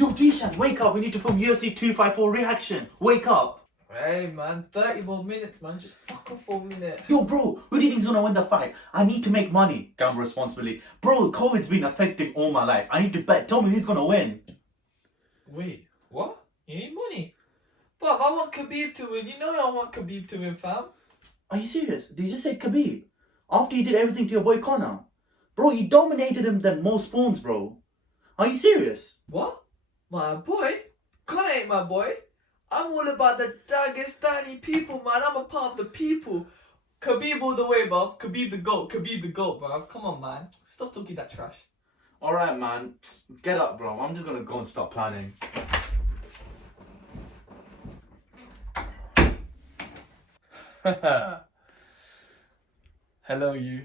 Yo, Jeeshan, wake up. We need to film UFC 254 reaction. Wake up. Hey man, 30 more minutes man, just fuck off for a minute. Yo, bro, who do you think's gonna win the fight? I need to make money. Gamble responsibly. Bro, COVID's been affecting all my life. I need to bet. Tell me who's gonna win. Wait, what? You need money? Bruv, I want Khabib to win. You know I want Khabib to win, fam. Are you serious? Did you just say Khabib? After you did everything to your boy Conor? Bro, you dominated him than most spawns, bro. Are you serious? What? My boy? Conor ain't my boy. I'm all about the Dagestani people, man. I'm a part of the people. Khabib all the way, bruv. Khabib the GOAT. Khabib the GOAT, bruv. Come on, man. Stop talking that trash. Alright, man. Get up, bro. I'm just gonna go and start planning. Hello, you.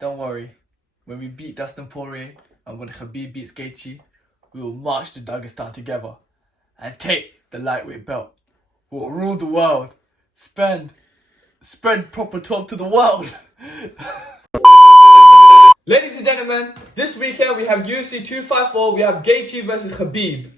Don't worry. When we beat Dustin Poirier and when Khabib beats Gaichi, we will march to Dagestan together and take the lightweight belt. We will rule the world. Spread proper 12 to the world. Ladies and gentlemen, this weekend we have UFC 254. We have Gaichi versus Khabib.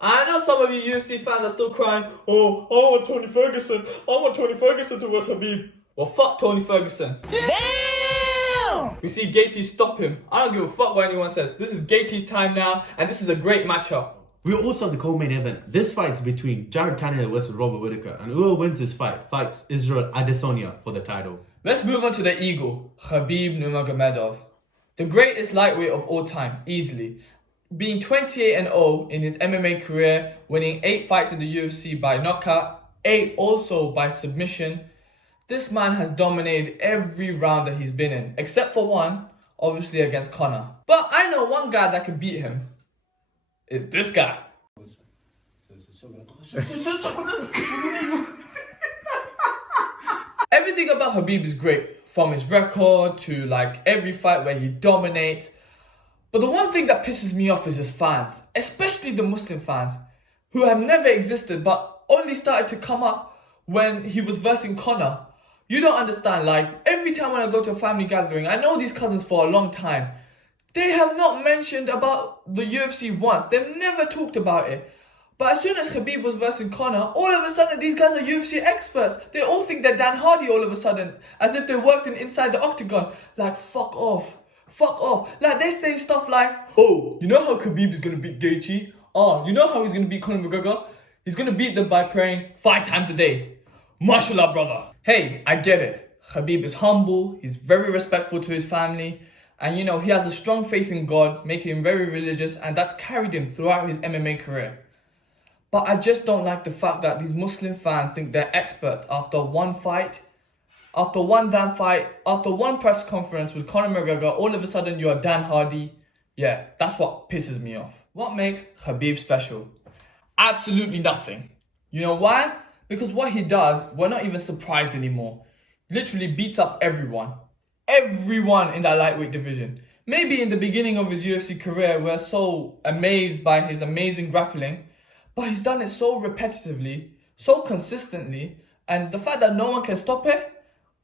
I know some of you UFC fans are still crying, oh, I want Tony Ferguson. I want Tony Ferguson to versus Khabib. Well, fuck Tony Ferguson. Damn! We see Gaichi stop him. I don't give a fuck what anyone says. This is Gaichi's time now, and this is a great matchup. We also have the co-main event. This fight is between Jared Cannonier versus Robert Whittaker, and whoever wins this fight fights Israel Adesanya for the title. Let's move on to the eagle, KHABIB Nurmagomedov. The greatest lightweight of all time, easily. Being 28-0 in his MMA career, winning 8 fights in the UFC by knockout, 8 also by submission. This man has dominated every round that he's been in, except for one, obviously against Conor. But I know one guy that can beat him. It's this guy. Everything about Khabib is great, from his record to like every fight where he dominates. But the one thing that pisses me off is his fans, especially the Muslim fans, who have never existed but only started to come up when he was versing Conor. You don't understand, like, every time when I go to a family gathering, I know these cousins for a long time. They have not mentioned about the UFC once. They've never talked about it. But as soon as Khabib was versing Conor, all of a sudden these guys are UFC experts. They all think they're Dan Hardy all of a sudden, as if they worked inside the octagon. Like, fuck off. Fuck off. Like, they say stuff like, oh, you know how Khabib is going to beat Gaichi? Oh, you know how he's going to beat Conor McGregor? He's going to beat them by praying 5 times a day. Mashallah, brother. Hey, I get it. Khabib is humble. He's very respectful to his family. And, you know, he has a strong faith in God, making him very religious. And that's carried him throughout his MMA career. But I just don't like the fact that these Muslim fans think they're experts after one fight. After one damn fight, after one press conference with Conor McGregor, all of a sudden you're Dan Hardy. Yeah, that's what pisses me off. What makes Khabib special? Absolutely nothing. You know why? Because what he does, we're not even surprised anymore. He literally beats up everyone. Everyone in that lightweight division. Maybe in the beginning of his UFC career, we're so amazed by his amazing grappling. But he's done it so repetitively, so consistently. And the fact that no one can stop it,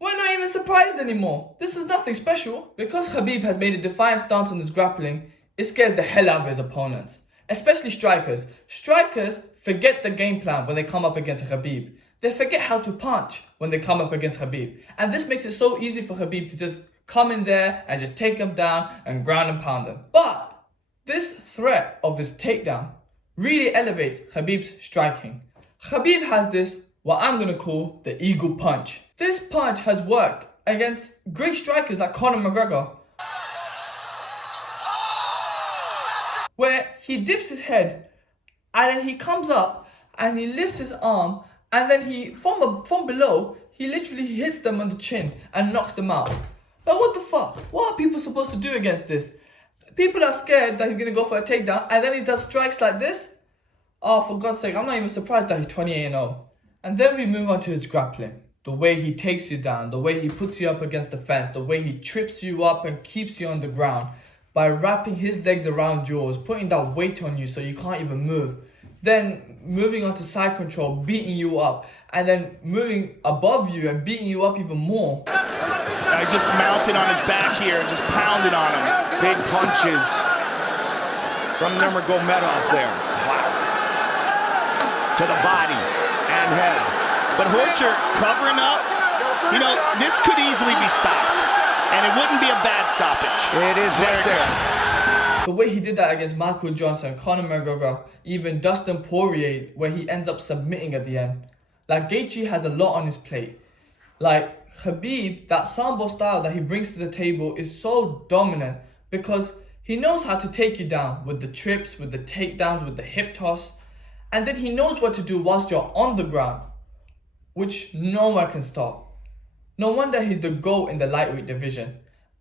we're not even surprised anymore. This is nothing special. Because Khabib has made a defiant stance on his grappling, it scares the hell out of his opponents. Especially strikers. Strikers forget the game plan when they come up against Khabib. They forget how to punch when they come up against Khabib. And this makes it so easy for Khabib to just come in there and just take him down and ground and pound him. But this threat of his takedown really elevates Khabib's striking. Khabib has this, what I'm going to call the eagle punch. This punch has worked against great strikers like Conor McGregor, where he dips his head and then he comes up and he lifts his arm and then he, from below, he literally hits them on the chin and knocks them out. But what the fuck? What are people supposed to do against this? People are scared that he's going to go for a takedown and then he does strikes like this? Oh, for God's sake, I'm not even surprised that he's 28-0. And then we move on to his grappling. The way he takes you down, the way he puts you up against the fence, the way he trips you up and keeps you on the ground by wrapping his legs around yours, putting that weight on you so you can't even move. Then moving on to side control, beating you up, and then moving above you and beating you up even more. He's just mounted on his back here and just pounded on him. Big punches. from Nurmagomedov there. Wow. To the body and head. But Horcher covering up. You know, this could easily be stopped. And it wouldn't be a bad stoppage. It is right there. The way he did that against Michael Johnson, Conor McGregor, even Dustin Poirier, where he ends up submitting at the end. Like, Gaichi has a lot on his plate. Like, Khabib, that sambo style that he brings to the table is so dominant because he knows how to take you down with the trips, with the takedowns, with the hip toss. And then he knows what to do whilst you're on the ground, which no one can stop. No wonder he's the GOAT in the lightweight division.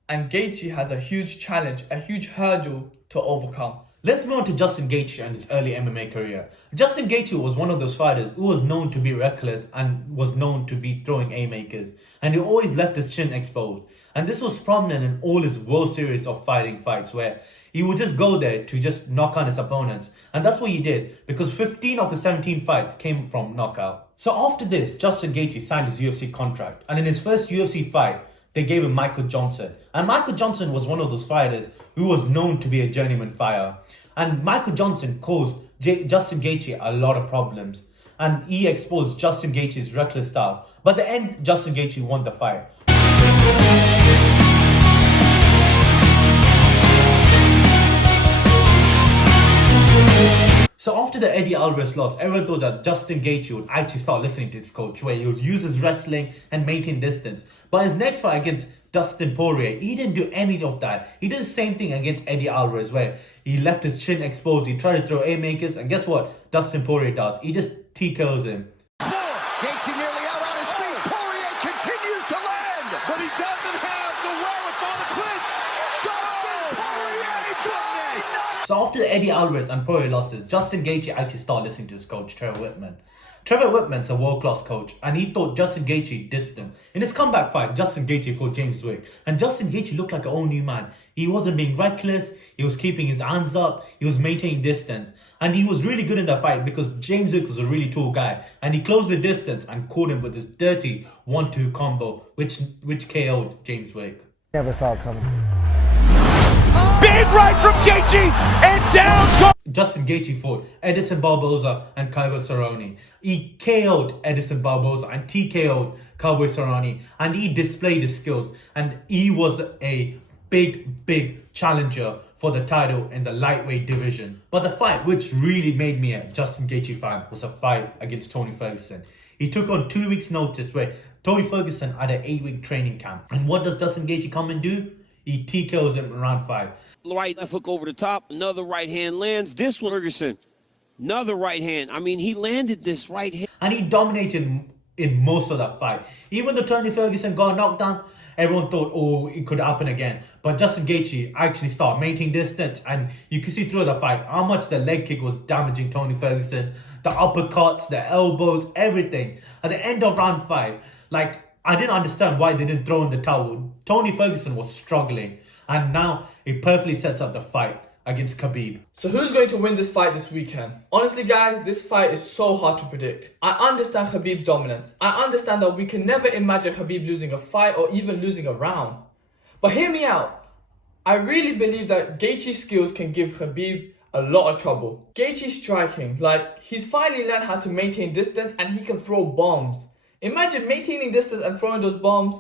And Gaichi has a huge challenge, a huge hurdle to overcome. Let's move on to Justin Gaethje and his early MMA career. Justin Gaethje was one of those fighters who was known to be reckless and was known to be throwing haymakers. And he always left his chin exposed. And this was prominent in all his World Series of fighting fights where he would just go there to just knock out his opponents. And that's what he did because 15 of his 17 fights came from knockout. So after this, Justin Gaethje signed his UFC contract. And in his first UFC fight, they gave him Michael Johnson. And Michael Johnson was one of those fighters who was known to be a journeyman fighter. And Michael Johnson caused Justin Gaethje a lot of problems. And he exposed Justin Gaethje's reckless style. But at the end, Justin Gaethje won the fight. So after the Eddie Alvarez loss, everyone thought that Justin Gaethje would actually start listening to his coach, where he would use his wrestling and maintain distance. But his next fight against Dustin Poirier, he didn't do any of that. He did the same thing against Eddie Alvarez, where he left his chin exposed, he tried to throw haymakers, and guess what Dustin Poirier does? He just TKOs him. Gaethje nearly out on his feet. Poirier continues to land, but he doesn't have the wherewithal to clinch. Dustin Poirier, goodness! So after Eddie Alvarez and Poirier lost it, Justin Gaethje actually started listening to his coach, Trevor Whitman. Trevor Whitman's a world-class coach, and he thought Justin Gaethje distant. In his comeback fight, Justin Gaethje fought James Wick, and Justin Gaethje looked like a whole new man. He wasn't being reckless, he was keeping his hands up, he was maintaining distance, and he was really good in that fight because James Wick was a really tall guy, and he closed the distance and caught him with this dirty 1-2 combo, which KO'd James Wick. Never saw it coming. Big right from Gaethje, and down goes. Justin Gaethje fought Edison Barboza and Cowboy Cerrone. He KO'd Edison Barboza and TKO'd Cowboy Cerrone, and he displayed his skills, and he was a big challenger for the title in the lightweight division. But the fight which really made me a Justin Gaethje fan was a fight against Tony Ferguson. He took on 2 weeks notice where Tony Ferguson had an 8-week training camp. And what does Justin Gaethje come and do? He TKOs him in round 5. Right left hook over the top, another right hand lands. This one, Ferguson, another right hand. I mean, he landed this right hand. And he dominated in most of that fight. Even though Tony Ferguson got knocked down, everyone thought, oh, it could happen again. But Justin Gaethje actually started maintaining distance, and you can see through the fight how much the leg kick was damaging Tony Ferguson. The uppercuts, the elbows, everything. At the end of round 5, I didn't understand why they didn't throw in the towel. Tony Ferguson was struggling, and now it perfectly sets up the fight against Khabib. So who's going to win this fight this weekend? Honestly guys, this fight is so hard to predict. I understand Khabib's dominance. I understand that we can never imagine Khabib losing a fight or even losing a round. But hear me out. I really believe that Gaethje's skills can give Khabib a lot of trouble. Gaethje's striking, he's finally learned how to maintain distance and he can throw bombs. Imagine maintaining distance and throwing those bombs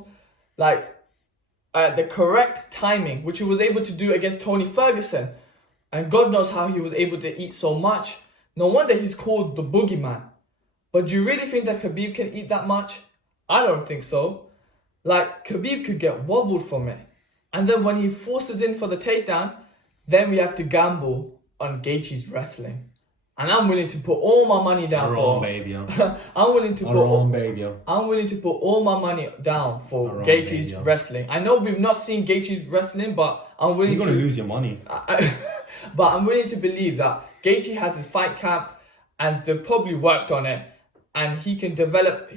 at the correct timing, which he was able to do against Tony Ferguson. And God knows how he was able to eat so much. No wonder he's called the boogeyman. But do you really think that Khabib can eat that much? I don't think so. Khabib could get wobbled from it. And then when he forces in for the takedown, then we have to gamble on Gaethje's wrestling. And I'm willing to put all my money down I'm willing to put all my money down for Gaethje's wrestling. I know we've not seen Gaethje's wrestling, but I'm willing You're gonna lose your money. But I'm willing to believe that Gaethje has his fight camp and they've probably worked on it, and he can develop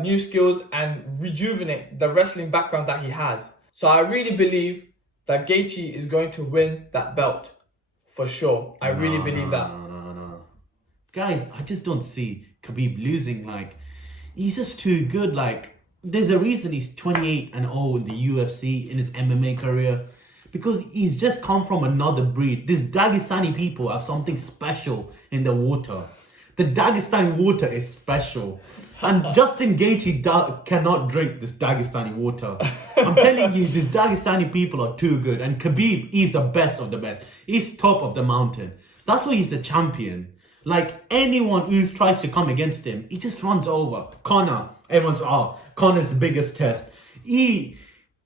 new skills and rejuvenate the wrestling background that he has. So I really believe that Gaethje is going to win that belt. For sure. I really believe that. Guys, I just don't see Khabib losing. He's just too good. There's a reason he's 28-0 in the UFC in his MMA career. because he's just come from another breed. These Dagestani people have something special in the water. The Dagestani water is special. And Justin Gaethje cannot drink this Dagestani water. I'm telling you, these Dagestani people are too good. And Khabib is the best of the best. He's top of the mountain. That's why he's the champion. Like, anyone who tries to come against him, he just runs over. Conor, everyone's, Conor's the biggest test. He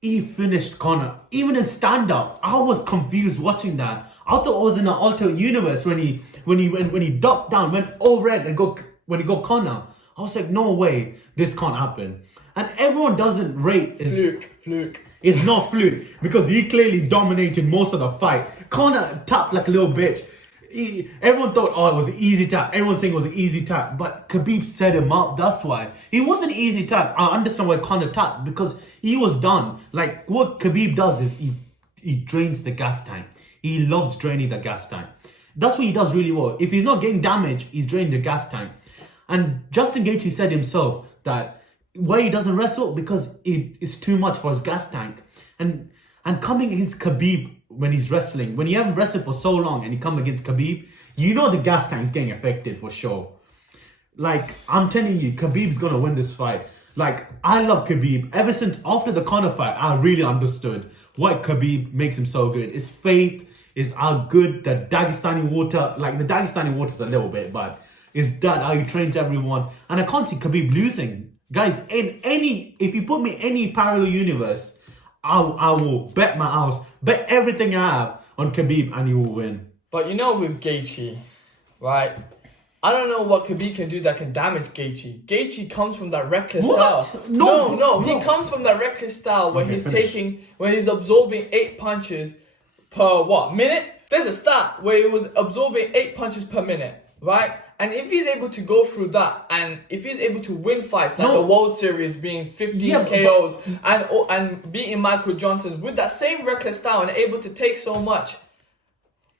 finished Conor. Even in stand-up, I was confused watching that. I thought it was in an alternate universe when he ducked down, went all red and when he got Conor. I was like, no way, this can't happen. And everyone doesn't rate Fluke. It's not fluke because he clearly dominated most of the fight. Conor tapped like a little bitch. Everyone thought, it was an easy tap. Everyone saying it was an easy tap, but Khabib set him up. That's why it wasn't an easy tap. I understand why Conor tapped because he was done. Like, what Khabib does is he drains the gas tank. He loves draining the gas tank. That's what he does really well. If he's not getting damage, he's draining the gas tank. And Justin Gaethje said himself that why he doesn't wrestle, because it's too much for his gas tank. And coming against Khabib when he's wrestling, when you haven't wrestled for so long and you come against Khabib, you know the gas tank is getting affected for sure. Like, I'm telling you, Khabib's gonna win this fight. Like, I love Khabib. Ever since after the Conor fight, I really understood what Khabib makes him so good. His faith is how good the Dagestani water, like the Dagestani water's a little bit, but it's that how he trains everyone. And I can't see Khabib losing. Guys, if you put me in any parallel universe, I will bet my house, bet everything I have on Khabib and he will win. But you know, with Gaichi, right? I don't know what Khabib can do that can damage Gaichi. Gaichi comes from that reckless What? style. No, No, bro. he comes from that reckless style when Okay, he's absorbing 8 punches per minute? There's a stat where he was absorbing 8 punches per minute, right? And if he's able to go through that, and if he's able to win fights like the World Series being 15 KOs and beating Michael Johnson with that same reckless style and able to take so much,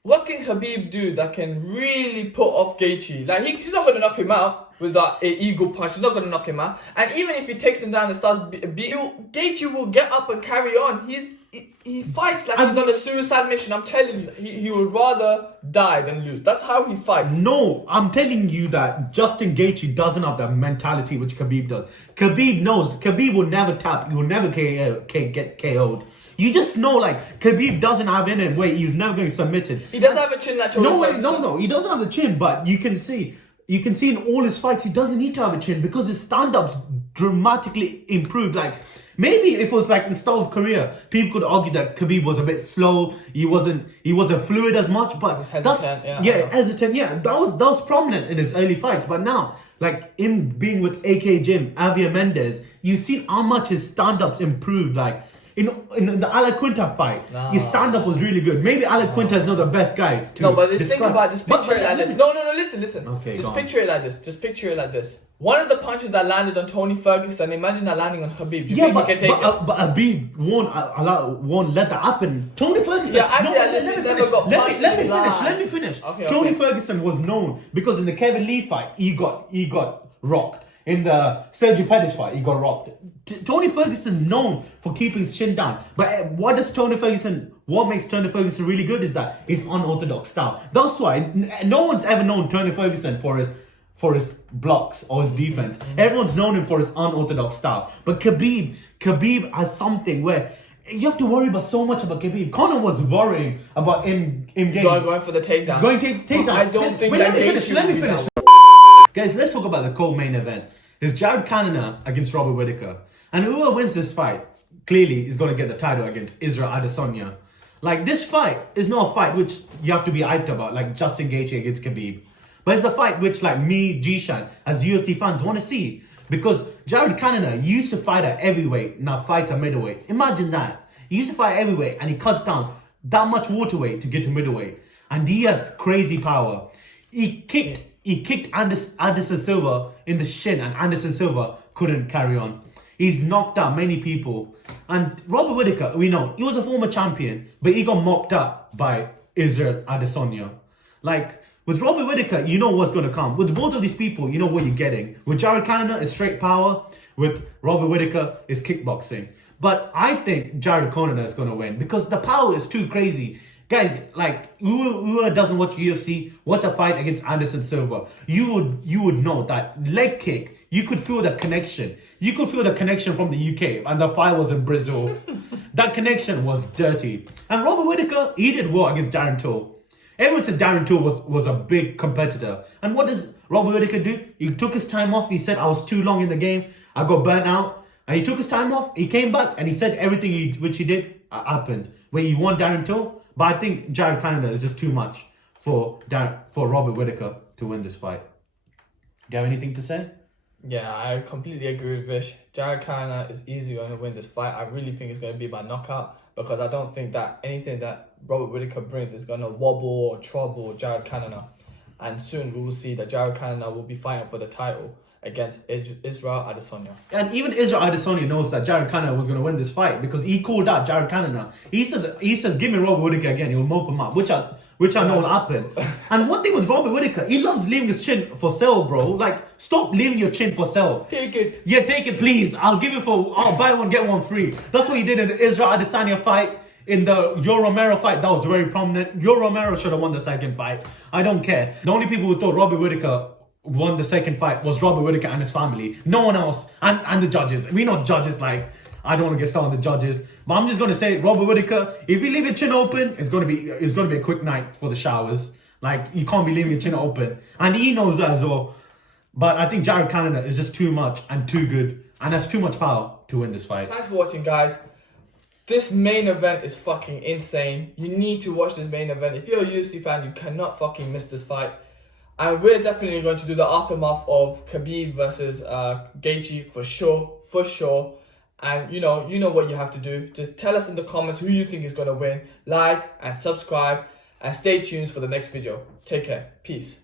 what can Khabib do that can really put off Gaichi? Like, he's not going to knock him out with that eagle punch. He's not going to knock him out. And even if he takes him down and starts beating, Gaichi will get up and carry on. He fights like he's on a suicide mission. I'm telling you, he would rather die than lose. That's how he fights. No, I'm telling you that Justin Gaethje doesn't have the mentality which Khabib does. Khabib knows. Khabib will never tap. He will never get KO'd. You just know, like, Khabib doesn't have in him where he's never going to submit it. He doesn't have a chin like No, he doesn't have the chin, but you can see in all his fights, he doesn't need to have a chin because his stand-ups dramatically improved. Like, maybe if it was like the start of career, people could argue that Khabib was a bit slow, he wasn't fluid as much, but hesitant, hesitant, that was prominent in his early fights. But now, like, him being with AK Jim, Javier Mendez, you've seen how much his stand-ups improved. Like, in the Ale Quinta fight, his stand-up was really good. Maybe Ale Quinta is not the best guy to just think about it. Just picture it like this. No, listen. Okay, just picture it like this. One of the punches that landed on Tony Ferguson, imagine that landing on Khabib. Do you think he can take it? But Khabib won't let that happen. Tony Ferguson. Let me finish. Okay, Tony Ferguson was known because in the Kevin Lee fight, he got rocked. In the Sergio Pettis fight, he got rocked. Tony Ferguson known for keeping his chin down. But what makes Tony Ferguson really good is that his unorthodox style. That's why no one's ever known Tony Ferguson for his blocks or his defense. Everyone's known him for his unorthodox style. But Khabib has something where you have to worry about so much about Khabib. Conor was worrying about him going for the takedown. Takedown. I don't think that Let me finish. Guys, let's talk about the co-main event. It's Jared Cannonier against Robert Whittaker. And whoever wins this fight, clearly is going to get the title against Israel Adesanya. Like, this fight is not a fight which you have to be hyped about, like Justin Gaethje against Khabib. But it's a fight which, like me, Jeeshan, as UFC fans, want to see. Because Jared Cannonier used to fight at heavyweight, now fights at middleweight. Imagine that. He used to fight heavyweight and he cuts down that much waterweight to get to middleweight. And he has crazy power. He kicked Anderson Silva in the shin and Anderson Silva couldn't carry on. He's knocked out many people. And Robert Whittaker, we know, he was a former champion, but he got mocked up by Israel Adesanya. Like, with Robert Whittaker, you know what's going to come. With both of these people, you know what you're getting. With Jared Cannonier, it's straight power. With Robert Whittaker, it's kickboxing. But I think Jared Conner is going to win because the power is too crazy. Guys, like, whoever doesn't watch UFC, watch a fight against Anderson Silva. You would know that leg kick, you could feel the connection. You could feel the connection from the UK, and the fight was in Brazil. That connection was dirty. And Robert Whittaker, he did well against Darren Till. Everyone said Darren Till was a big competitor. And what does Robert Whittaker do? He took his time off. He said, I was too long in the game. I got burnt out. And he took his time off. He came back and he said everything which he did happened. Where he won Darren Till. But I think Jared Canada is just too much for Robert Whittaker to win this fight. Do you have anything to say? Yeah, I completely agree with Vish. Jared Kana is easily going to win this fight. I really think it's going to be by knockout because I don't think that anything that Robert Whittaker brings is going to wobble or trouble Jared Cannonier. And soon we will see that Jared Cannonier will be fighting for the title against Israel Adesanya. And even Israel Adesanya knows that Jared Cannonier was going to win this fight because he called out Jared Cannonier. He says, give me Robert Whittaker again, he'll mope him up, which I know will happen. And one thing with Robert Whittaker, he loves leaving his chin for sale, bro. Like, stop leaving your chin for sale. Take it. Yeah, take it, please. I'll buy one, get one free. That's what he did in the Israel Adesanya fight. In the Yoel Romero fight, that was very prominent. Yoel Romero should have won the second fight. I don't care. The only people who thought Robert Whittaker won the second fight was Robert Whittaker and his family. No one else. And the judges. We know judges, like, I don't want to get started on the judges. But I'm just going to say, Robert Whittaker, if you leave your chin open, it's going to be a quick night for the showers. Like, you can't be leaving your chin open. And he knows that as well. But I think Jared Cannonier is just too much and too good. And has too much power to win this fight. Thanks for watching, guys. This main event is fucking insane. You need to watch this main event. If you're a UFC fan, you cannot fucking miss this fight. And we're definitely going to do the aftermath of Khabib versus Gaichi for sure. And you know what you have to do. Just tell us in the comments who you think is going to win. Like and subscribe. And stay tuned for the next video. Take care. Peace.